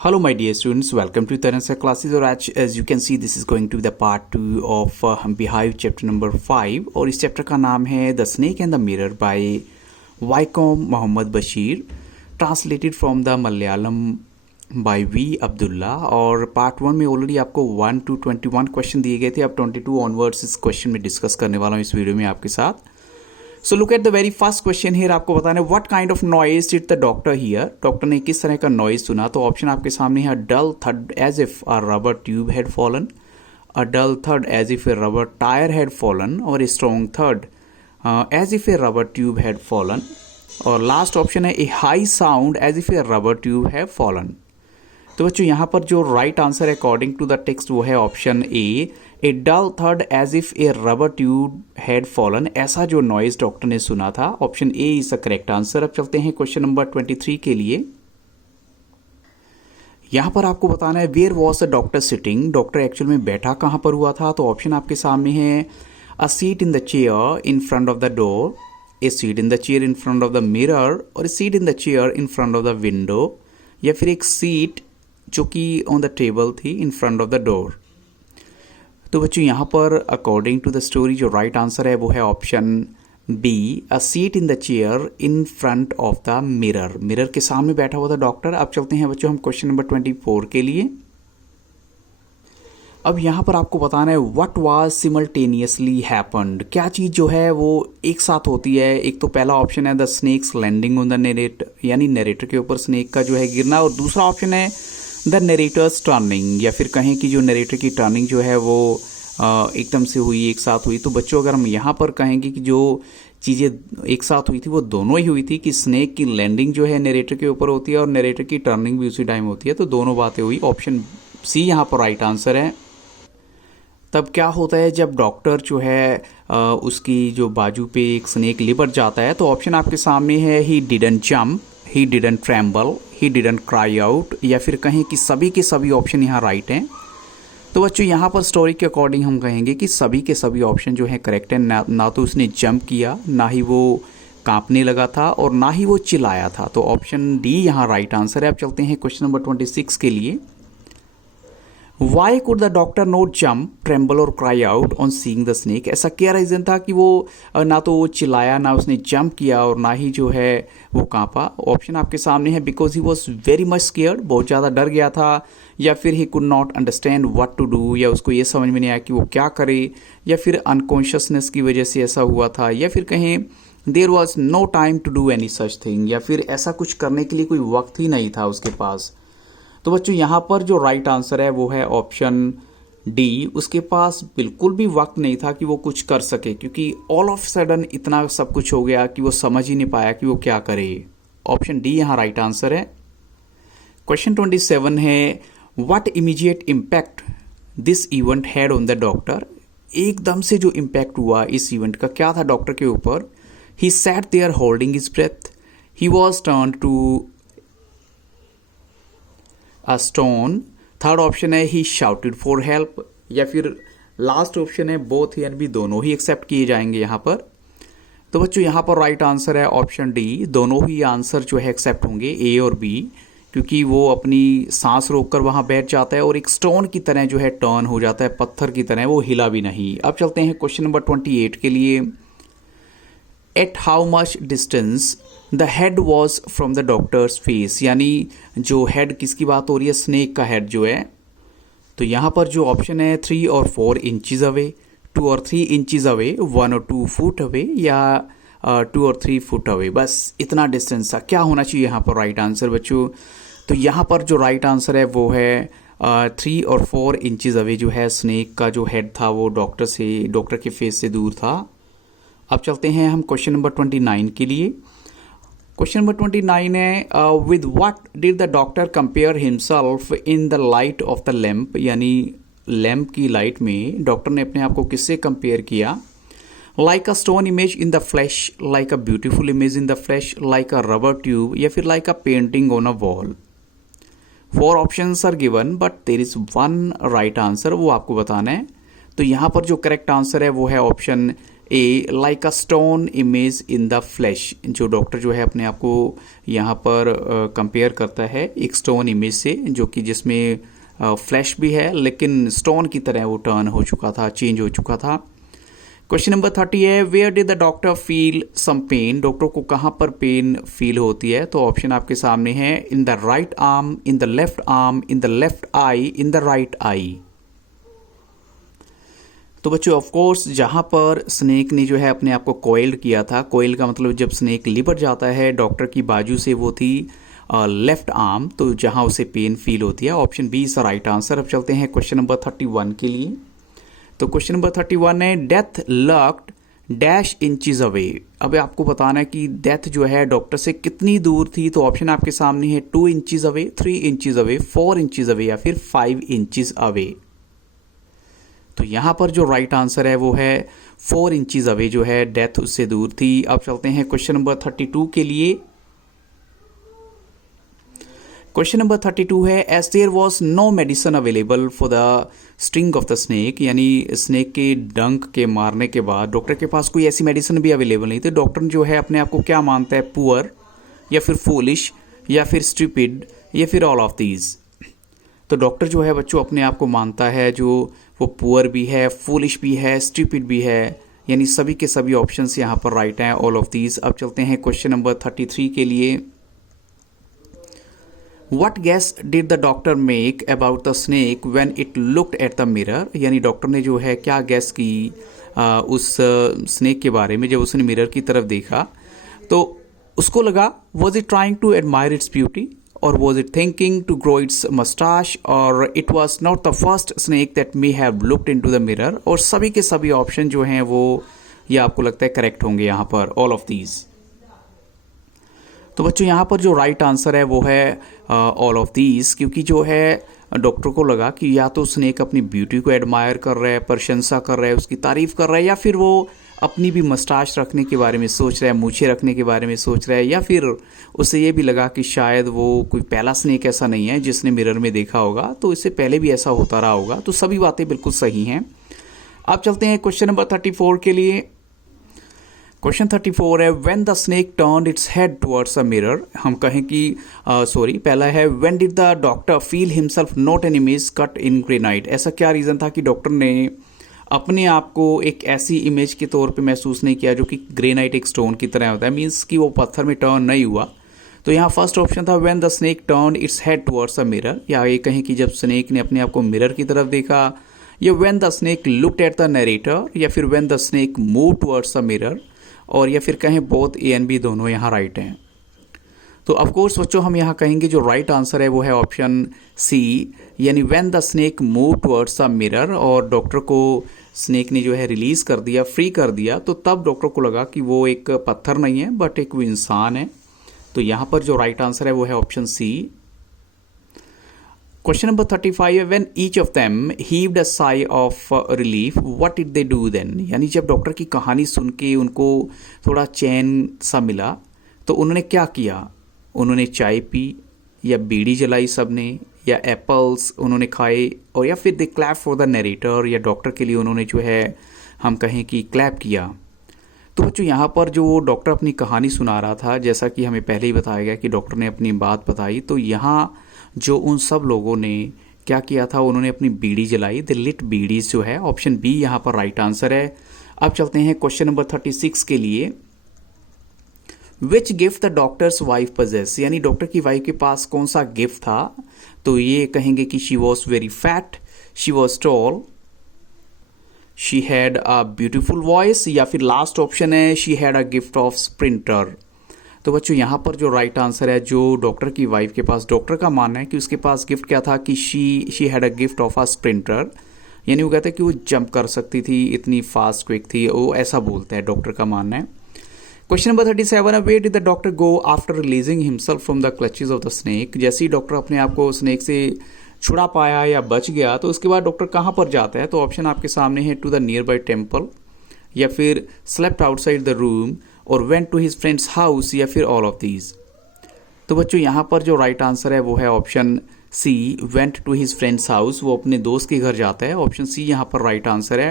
Hello, my dear students. Welcome to Taransa classes. और आज as you can see this is going to be the part 2 of Beehive chapter number 5 और इस chapter का नाम है The Snake and the Mirror by Vaikom Mohammad Bashir, translated from the Malayalam by V. Abdullah। और part 1 में already आपको 1 to 21 question दिए गए थे। अब 22 ऑनवर्ड्स इस क्वेश्चन में डिस्कस करने वाला हूँ इस वीडियो में आपके साथ। So look at the very first question here. आपको बताना है what kind of noise did the doctor here. Doctor ने किस तरह का नॉइज सुना। तो ऑप्शन आपके सामने है dull thud as if a rubber tube had fallen, a dull thud as if a rubber tyre had fallen, और a strong thud as if a rubber tube had fallen, और last option है a high sound as if a rubber tube have fallen. तो बच्चों यहाँ पर जो right answer है according to the text वो है ऑप्शन ए डल थर्ड as if a rubber tube had fallen. ऐसा जो नॉइज डॉक्टर ने सुना था, option A is the correct answer. अब चलते हैं क्वेश्चन नंबर 23 के लिए। यहां पर आपको बताना है where was the doctor sitting. Doctor actual में बैठा कहां पर हुआ था। तो ऑप्शन आपके सामने है a seat in the chair in front of the door, a seat in the chair in front of the mirror, और a seat in the chair in front of the window, या फिर एक seat जो कि on the table थी in front of the door. तो बच्चों यहाँ पर अकॉर्डिंग टू द स्टोरी जो राइट आंसर है वो है option B, a seat in the chair in front of the mirror. Mirror के सामने बैठा हुआ था डॉक्टर। अब चलते हैं बच्चों हम क्वेश्चन नंबर 24 के लिए। अब यहाँ पर आपको बताना है व्हाट वाज सिमल्टेनियसली हैपेंड। क्या चीज़ जो है वो एक साथ होती है। एक तो पहला ऑप्शन है the snakes landing on the narrator, यानी नरेटर के ऊपर स्नेक का जो है गिरना, और दूसरा ऑप्शन है द नरेटर्स टर्निंग, या फिर कहें कि जो नरेटर की टर्निंग जो है वो एकदम से हुई, एक साथ हुई। तो बच्चों अगर हम यहाँ पर कहेंगे कि जो चीज़ें एक साथ हुई थी वो दोनों ही हुई थी, कि स्नेक की लैंडिंग जो है नरेटर के ऊपर होती है और नरेटर की टर्निंग भी उसी टाइम होती है, तो दोनों बातें हुई। ऑप्शन सी यहाँ पर राइट आंसर है। तब क्या होता है जब डॉक्टर जो है उसकी जो बाजू पे एक स्नेक लिपट जाता है, तो ऑप्शन आपके सामने है he didn't jump, he didn't tremble, he didn't cry out, या फिर कहें कि सभी के सभी ऑप्शन यहाँ राइट हैं। तो बच्चों यहाँ पर स्टोरी के अकॉर्डिंग हम कहेंगे कि सभी के सभी ऑप्शन जो है करेक्ट है। ना तो उसने जंप किया, ना ही वो कांपने लगा था, और ना ही वो चिल्लाया था। तो ऑप्शन डी यहाँ राइट आंसर है। अब चलते हैं क्वेश्चन नंबर 26 के लिए। Why could the doctor not jump, tremble और cry out on seeing the snake. ऐसा क्या रीज़न था कि वो ना तो वो चिल्लाया, ना उसने जंप किया, और ना ही जो है वो कांपा। ऑप्शन आपके सामने है because he was very much scared, बहुत ज़्यादा डर गया था, या फिर he could not understand what to do, या उसको ये समझ में नहीं आया कि वो क्या करे, या फिर अनकॉन्शियसनेस की वजह से ऐसा हुआ था, या फिर कहें there was no time to do any such thing, या फिर ऐसा कुछ करने के लिए कोई वक्त ही नहीं था उसके पास। तो बच्चों यहाँ पर जो राइट आंसर है वो है ऑप्शन डी, उसके पास बिल्कुल भी वक्त नहीं था कि वो कुछ कर सके, क्योंकि ऑल ऑफ सडन इतना सब कुछ हो गया कि वो समझ ही नहीं पाया कि वो क्या करे। ऑप्शन डी यहाँ राइट आंसर है। क्वेश्चन 27 है what immediate impact this event had on the doctor. एकदम से जो इम्पैक्ट हुआ इस इवेंट का क्या था डॉक्टर के ऊपर। He sat there holding his breath, he was turn to a stone. Third option है ही शाउटेड फॉर हेल्प, या फिर लास्ट ऑप्शन है बोथ एंड भी, दोनों ही एक्सेप्ट किए जाएंगे यहाँ पर। तो बच्चों यहाँ पर राइट आंसर है ऑप्शन डी, दोनों ही आंसर जो है एक्सेप्ट होंगे, ए और बी, क्योंकि वो अपनी सांस रोककर वहाँ बैठ जाता है और एक स्टोन की तरह जो है टर्न हो जाता है, पत्थर की तरह, वो हिला भी नहीं। अब चलते हैं क्वेश्चन नंबर 28 के लिए। At how much distance the head was from the doctor's face, यानी जो हेड किसकी बात हो रही है, स्नेक का हेड जो है। तो यहाँ पर जो ऑप्शन है 3 और 4 इंचज अवे, 2 और 3 इंचज अवे, 1 और 2 फुट अवे, या 2 और 3 फुट अवे, बस इतना डिस्टेंस था। क्या होना चाहिए यहाँ पर राइट आंसर बच्चों। तो यहाँ पर जो राइट आंसर है वो है 3 और 4 इंचज अवे जो है स्नेक का जो हेड था वो डॉक्टर के फेस से दूर था। अब चलते हैं हम क्वेश्चन नंबर 29 के लिए। क्वेश्चन नंबर 29 है with what did the doctor compare himself in the light of the lamp, यानी लैम्प की लाइट में डॉक्टर ने अपने आप को किससे कंपेयर किया। Like a stone image in the flash, like a beautiful image in the flash, like a rubber tube, या फिर like a painting on a wall. 4 options are given but there is one right answer, वो आपको बताना है। तो यहाँ पर जो करेक्ट आंसर है वो है option A like a stone image in the flash. जो डॉक्टर जो है अपने आप को यहाँ पर कंपेयर करता है एक स्टोन इमेज से, जो कि जिसमें फ्लैश भी है लेकिन स्टोन की तरह वो टर्न हो चुका था, चेंज हो चुका था। क्वेश्चन नंबर 30 है, where did the doctor feel some pain. Doctor को कहाँ पर पेन फील होती है? तो ऑप्शन आपके सामने है, in the right arm, in the left arm, in the left I, in the right I. तो बच्चों ऑफ कोर्स जहाँ पर स्नेक ने जो है अपने आप को कोइल्ड किया था, कोइल का मतलब जब स्नेक लिपट जाता है डॉक्टर की बाजू से, वो थी लेफ्ट आर्म, तो जहाँ उसे पेन फील होती है। Option B is the right answer. अब चलते हैं क्वेश्चन नंबर 31 के लिए। तो क्वेश्चन नंबर 31 है, डेथ लर्क्ड डैश इंचज अवे। अब आपको बताना है कि डेथ जो है डॉक्टर से कितनी दूर थी। तो ऑप्शन आपके सामने है 2 inches away, 3 inches away, 4 inches away या फिर 5 इंचज अवे। तो यहाँ पर जो राइट आंसर है वो है 4 इंचज अवे जो है डेथ उससे दूर थी। अब चलते हैं क्वेश्चन नंबर 32 के लिए। क्वेश्चन नंबर 32 है, as there was no medicine available for the sting of the snake, यानी स्नेक के डंक के मारने के बाद डॉक्टर के पास कोई ऐसी मेडिसिन भी अवेलेबल नहीं थी। डॉक्टर जो है अपने आप को क्या मानता है, पुअर या फिर फूलिश या फिर स्टूपिड या फिर ऑल ऑफ दीज। तो डॉक्टर जो है बच्चों अपने आप को मानता है जो वो पुअर भी है, फूलिश भी है, स्टूपिड भी है, यानी सभी के सभी ऑप्शंस यहाँ पर राइट हैं, ऑल ऑफ दीज। अब चलते हैं क्वेश्चन नंबर 33 के लिए। What guess did the doctor make about the snake when it looked at the mirror? यानी डॉक्टर ने जो है क्या गैस की उस स्नेक के बारे में जब उसने मिरर की तरफ देखा। तो उसको लगा, was it trying to admire its beauty or was it thinking to grow its mustache or it was not the first snake that may have looked into the mirror? और सभी के सभी ऑप्शन जो हैं वो ये आपको लगता है करेक्ट होंगे यहाँ पर, all of these। तो बच्चों यहाँ पर जो राइट आंसर है वो है ऑल ऑफ दीज, क्योंकि जो है डॉक्टर को लगा कि या तो स्नेक अपनी ब्यूटी को एडमायर कर रहा है, प्रशंसा कर रहा है, उसकी तारीफ कर रहा है, या फिर वो अपनी भी मस्टाच रखने के बारे में सोच रहा है, मूछें रखने के बारे में सोच रहा है, या फिर उसे ये भी लगा कि शायद वो कोई पहला स्नेक ऐसा नहीं है जिसने मिरर में देखा होगा, तो इससे पहले भी ऐसा होता रहा होगा। तो सभी बातें बिल्कुल सही हैं। अब चलते हैं क्वेश्चन नंबर 34 के लिए। क्वेश्चन 34 है, when the snake turned its head towards a mirror. हम कहें कि पहला है, when did the doctor feel himself not an image cut in granite. ऐसा क्या रीज़न था कि डॉक्टर ने अपने आप को एक ऐसी इमेज के तौर पे महसूस नहीं किया जो कि ग्रेनाइट एक स्टोन की तरह होता है, मीन्स कि वो पत्थर में टर्न नहीं हुआ। तो यहाँ फर्स्ट ऑप्शन था, when the snake turned its head towards a mirror, या ये कहें कि जब स्नेक ने अपने आप को मिरर की तरफ देखा, या when the snake looked at the narrator, या फिर when the snake move towards the mirror, और या फिर कहें बोथ ए एंड बी दोनों यहाँ राइट हैं। तो ऑफ कोर्स बच्चों हम यहाँ कहेंगे जो राइट आंसर है वो है ऑप्शन सी, यानी when the snake move towards the mirror, और डॉक्टर को स्नेक ने जो है रिलीज कर दिया, फ्री कर दिया, तो तब डॉक्टर को लगा कि वो एक पत्थर नहीं है बट एक वो इंसान है। तो यहाँ पर जो राइट आंसर है वो है ऑप्शन सी। क्वेश्चन नंबर 35 है, when each of them heaved a sigh of relief what did they do then. यानी जब डॉक्टर की कहानी सुन के उनको थोड़ा चैन सा मिला तो उन्होंने क्या किया, उन्होंने चाय पी या बीड़ी जलाई सबने, या एप्पल्स उन्होंने खाए, और या फिर दे क्लैप फॉर द नरेटर, या डॉक्टर के लिए उन्होंने जो है हम कहें कि क्लैप किया। तो बच्चों यहाँ पर जो डॉक्टर अपनी कहानी सुना रहा था, जैसा कि हमें पहले ही बताया गया कि डॉक्टर ने अपनी बात बताई, तो यहाँ जो उन सब लोगों ने क्या किया था, उन्होंने अपनी बीड़ी जलाई, द लिट बीड़ीज जो है, ऑप्शन बी यहाँ पर राइट आंसर है। अब चलते हैं क्वेश्चन नंबर 36 के लिए। Which gift the doctor's wife possess, यानी डॉक्टर की वाइफ के पास कौन सा गिफ्ट था। तो ये कहेंगे कि she was very fat, she was tall, she had a beautiful voice, या फिर लास्ट ऑप्शन है she had a gift of sprinter. तो बच्चों यहाँ पर जो राइट आंसर है, जो डॉक्टर की वाइफ के पास, डॉक्टर का मानना है कि उसके पास गिफ्ट क्या था कि she had a gift of a sprinter, यानी वो कहते हैं कि वो जंप कर सकती थी, इतनी फास्ट क्विक थी, वो ऐसा बोलता है, डॉक्टर का मानना है। क्वेश्चन नंबर 37 है, where did the doctor go after releasing himself from the clutches of the snake. जैसे ही डॉक्टर अपने आप को स्नेक से छुड़ा पाया या बच गया, तो उसके बाद डॉक्टर कहाँ पर जाता है। तो ऑप्शन आपके सामने है, to the nearby temple, या फिर स्लेप्ट आउटसाइड द रूम, और went to his friends house, या फिर ऑल ऑफ दीज। तो बच्चों यहाँ पर जो राइट आंसर है वो है option C, went to his friends house, वो अपने दोस्त के घर जाता है, ऑप्शन सी यहाँ पर राइट आंसर है।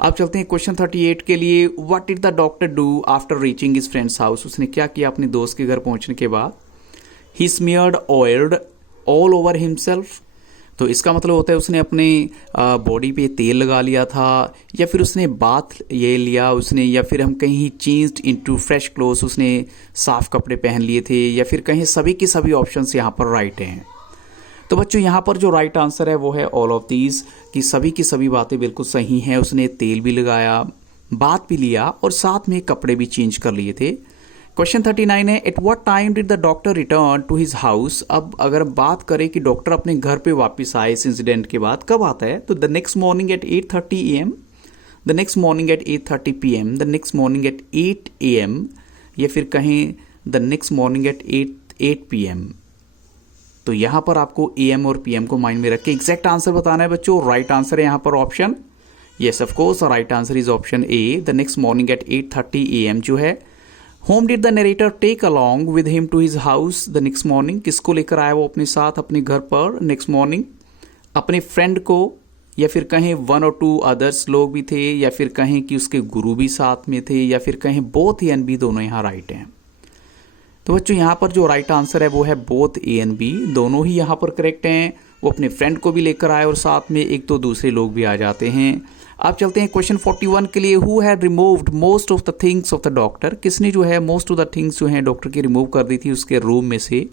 अब चलते हैं क्वेश्चन 38 के लिए। What did the doctor do after reaching his friends house? उसने क्या किया अपने दोस्त के घर पहुंचने के बाद? He smeared oiled all over himself. तो इसका मतलब होता है उसने अपने बॉडी पे तेल लगा लिया था, या फिर उसने बाथ ये लिया उसने, या फिर हम कहीं चेंज्ड इनटू फ्रेश क्लोथ्स, उसने साफ कपड़े पहन लिए थे, या फिर कहीं सभी के सभी ऑप्शंस यहाँ पर राइट हैं। तो बच्चों यहाँ पर जो राइट आंसर है वो है ऑल ऑफ दीज, कि सभी की सभी बातें बिल्कुल सही हैं। उसने तेल भी लगाया, बाथ भी लिया और साथ में कपड़े भी चेंज कर लिए थे। क्वेश्चन 39 है, at what time did the doctor return to his house? अब अगर बात करें कि डॉक्टर अपने घर पे वापस आए इस इंसिडेंट के बाद, कब आता है? तो the next morning at 8:30 AM, the next morning at 8:30 PM, the next morning at 8 AM, या फिर कहें the next morning at 8 PM। तो यहाँ पर आपको AM और PM को माइंड में रख के एग्जैक्ट आंसर बताना है बच्चों। राइट आंसर है यहाँ पर option, yes of course right answer is option A, the next morning at 8:30 AM जो है। Whom did the narrator take along with him to his house the next morning? किसको लेकर आया वो अपने साथ अपने घर पर नेक्स्ट मॉर्निंग? अपने फ्रेंड को, या फिर कहें 1 और 2 अदर्स लोग भी थे, या फिर कहें कि उसके गुरु भी साथ में थे, या फिर कहें बोथ ए एंड बी, दोनों यहाँ राइट हैं। तो बच्चों यहाँ पर जो राइट आंसर है वो है बोथ ए एंड बी, दोनों ही यहाँ पर करेक्ट हैं। वो अपने फ्रेंड को भी लेकर आए और साथ में एक तो दूसरे लोग भी आ जाते हैं। अब चलते हैं क्वेश्चन 41 के लिए। Who had removed most of the things of the doctor? किसने जो है मोस्ट ऑफ द थिंग्स जो है डॉक्टर की रिमूव कर दी थी उसके रूम में से?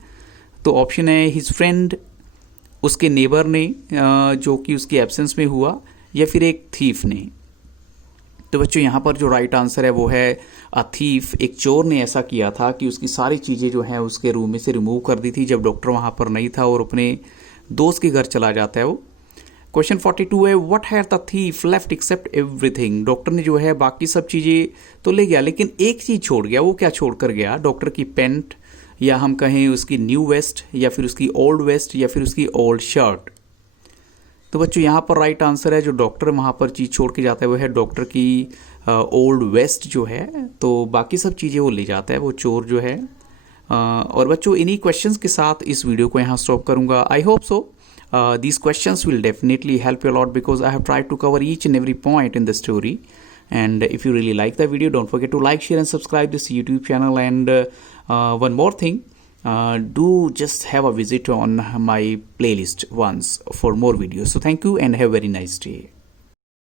तो ऑप्शन है हिज फ्रेंड, उसके नेबर ने जो कि उसकी एब्सेंस में हुआ, या फिर एक थीफ ने। तो बच्चों यहाँ पर जो राइट आंसर है वो है अ थीफ। एक चोर ने ऐसा किया था कि उसकी सारी चीज़ें जो हैं उसके रूम में से रिमूव कर दी थी जब डॉक्टर वहाँ पर नहीं था और अपने दोस्त के घर चला जाता है वो। क्वेश्चन 42 है, what had the thief left except everything? Doctor ने जो है बाकी सब चीज़ें तो ले गया लेकिन एक चीज़ छोड़ गया। वो क्या छोड़ कर गया? डॉक्टर की पेंट, या हम कहें उसकी न्यू वेस्ट, या फिर उसकी ओल्ड वेस्ट, या फिर उसकी ओल्ड शर्ट। तो बच्चों यहाँ पर राइट आंसर है जो डॉक्टर वहाँ पर चीज़ छोड़ के जाता है वो है डॉक्टर की ओल्ड वेस्ट जो है। तो बाकी सब चीज़ें वो ले जाता है वो चोर जो है। और बच्चों इन्हीं क्वेश्चंस के साथ इस वीडियो को यहाँ स्टॉप करूँगा। I hope so these questions will definitely help you a lot because I have tried to cover each and every point in the story. And if you really like the video, don't forget to like, share and subscribe this YouTube channel. And one more thing, do just have a visit on my playlist once for more videos. So thank you and have a very nice day.